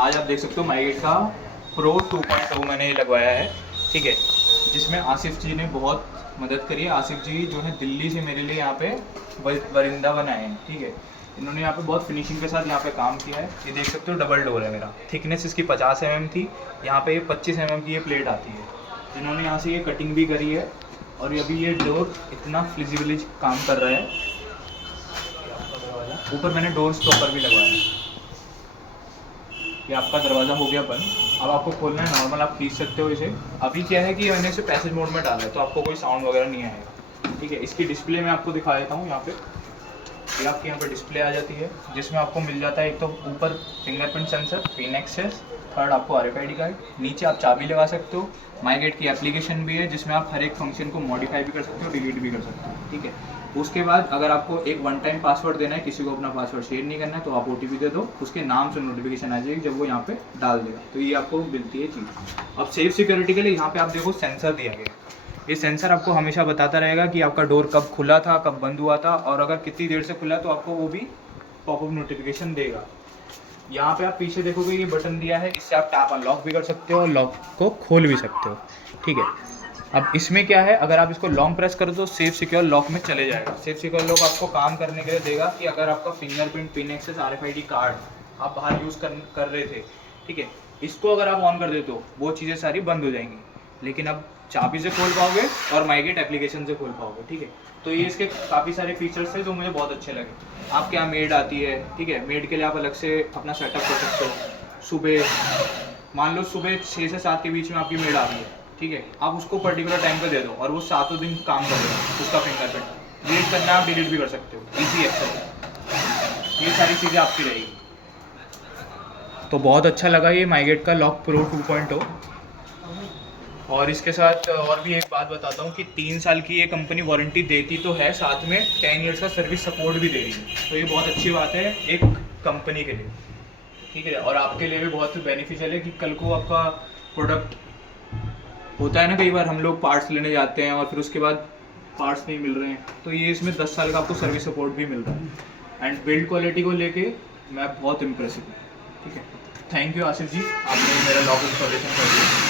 आज आप देख सकते हो माइगेट का प्रो 2.0 मैंने ये लगवाया है, ठीक है, जिसमें आसिफ जी ने बहुत मदद करी है। आसिफ जी जो है दिल्ली से मेरे लिए यहाँ पे वरिंदा बनाए हैं, ठीक है। इन्होंने यहाँ पे बहुत फिनिशिंग के साथ यहाँ पे काम किया है। ये देख सकते हो डबल डोर है मेरा, थिकनेस इसकी 50 mm थी, यहाँ पे 25 mm की ये प्लेट आती है। इन्होंने यहाँ से ये कटिंग भी करी है और अभी ये डोर इतना फ्लेक्सिबली काम कर रहा है। ऊपर मैंने डोर स्टॉपर भी लगवाया है। ये आपका दरवाज़ा हो गया बंद। अब आपको खोलना है नॉर्मल, आप खींच सकते हो इसे। अभी क्या है कि मैंने इसे पैसेज मोड में डाला है तो आपको कोई साउंड वगैरह नहीं आएगा, ठीक है। इसकी डिस्प्ले मैं आपको दिखा देता हूँ। यहाँ पे ये आपकी यहाँ पे डिस्प्ले आ जाती है, जिसमें आपको मिल जाता है एक तो ऊपर fingerprint sensor, pin access, third आपको RFID कार्ड, नीचे आप चाबी लगा सकते हो। माईगेट की एप्लीकेशन भी है जिसमें आप हर एक फंक्शन को मॉडिफाई भी कर सकते हो, डिलीट भी कर सकते हो, ठीक है। उसके बाद अगर आपको एक वन टाइम पासवर्ड देना है, किसी को अपना पासवर्ड शेयर नहीं करना है, तो आप OTP दे दो, उसके नाम से नोटिफिकेशन आ जाएगी जब वो यहाँ पे डाल देगा, तो ये आपको मिलती है चीज़। अब सेफ सिक्योरिटी के लिए यहाँ पे आप देखो सेंसर दिया गया है। ये सेंसर आपको हमेशा बताता रहेगा कि आपका डोर कब खुला था, कब बंद हुआ था, और अगर कितनी देर से खुला तो आपको वो भी पॉपअप नोटिफिकेशन देगा। यहाँ पे आप पीछे देखोगे ये बटन दिया है, इससे आप टैप अनलॉक भी कर सकते हो और लॉक को खोल भी सकते हो, ठीक है। अब इसमें क्या है, अगर आप इसको लॉन्ग प्रेस करो तो सेफ सिक्योर लॉक में चले जाएगा। सेफ सिक्योर लॉक आपको काम करने के लिए देगा कि अगर आपका fingerprint, pin access, RFID card आप बाहर यूज़ कर रहे थे, ठीक है, इसको अगर आप ऑन कर देते हो वो चीज़ें सारी बंद हो जाएंगी, लेकिन अब चाबी से खोल पाओगे और माईगेट एप्लीकेशन से खोल पाओगे, ठीक है। तो ये इसके काफ़ी सारे फीचर्स थे जो मुझे बहुत अच्छे लगे। आपके यहाँ मेड आती है, ठीक है, मेड के लिए आप अलग से अपना सेटअप कर सकते हो। सुबह मान लो सुबह 6 से 7 के बीच में आपकी मेड आ रही है, ठीक है, आप उसको पर्टिकुलर टाइम पे दे दो और वो 7 दिन काम करेगा उसका फिंगरप्रिंट। डिलीट करना है आप डिलीट भी कर सकते हो, ईजी एक्सेस, ये सारी चीज़ें आपकी रहेगी। तो बहुत अच्छा लगा ये माईगेट का लॉक प्रो 2.0। और इसके साथ और भी एक बात बताता हूँ कि 3 साल की ये कंपनी वारंटी देती तो है, साथ में 10 ईयर्स का सर्विस सपोर्ट भी दे रही है, तो ये बहुत अच्छी बात है एक कंपनी के लिए, ठीक है। और आपके लिए भी बहुत बेनिफिशियल है कि कल को आपका प्रोडक्ट होता है ना, कई बार हम लोग पार्ट्स लेने जाते हैं और फिर उसके बाद पार्ट्स नहीं मिल रहे हैं, तो ये इसमें 10 साल का आपको सर्विस सपोर्ट भी मिल रहा है। एंड बिल्ड क्वालिटी को लेके मैं बहुत इम्प्रेसिव हूँ, ठीक है। थैंक यू आसिफ जी, आपने मेरा लॉक इंस्टॉलेशन कर दिया।